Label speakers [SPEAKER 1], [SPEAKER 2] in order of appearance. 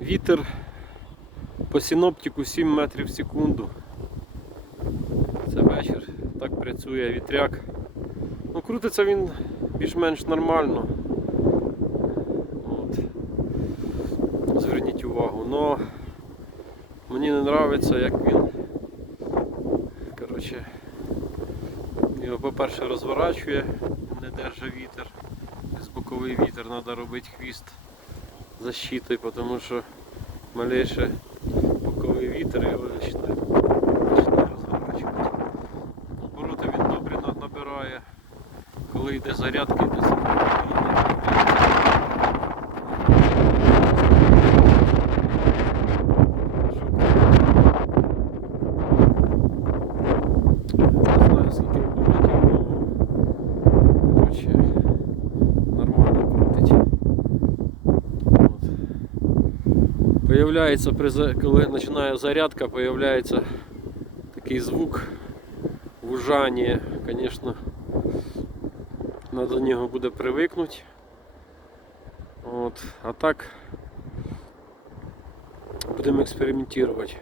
[SPEAKER 1] Вітер по синоптику 7 метрів в секунду. Це вечір, так працює вітряк. Ну, крутиться він більш-менш нормально. От. Зверніть увагу. Но мені не подобається, як він. Коротше, його по-перше розворачує, не держа вітер. З боковий вітер треба робити хвіст защитою, тому що малейше боковий вітер його почне, розворачувати. Обороти він добре набирає. Коли йде зарядка, йде Не Появляється, коли починає зарядка, появляється такий звук вужання. Звісно, треба до нього буде привикнути. От. А так будемо експериментувати.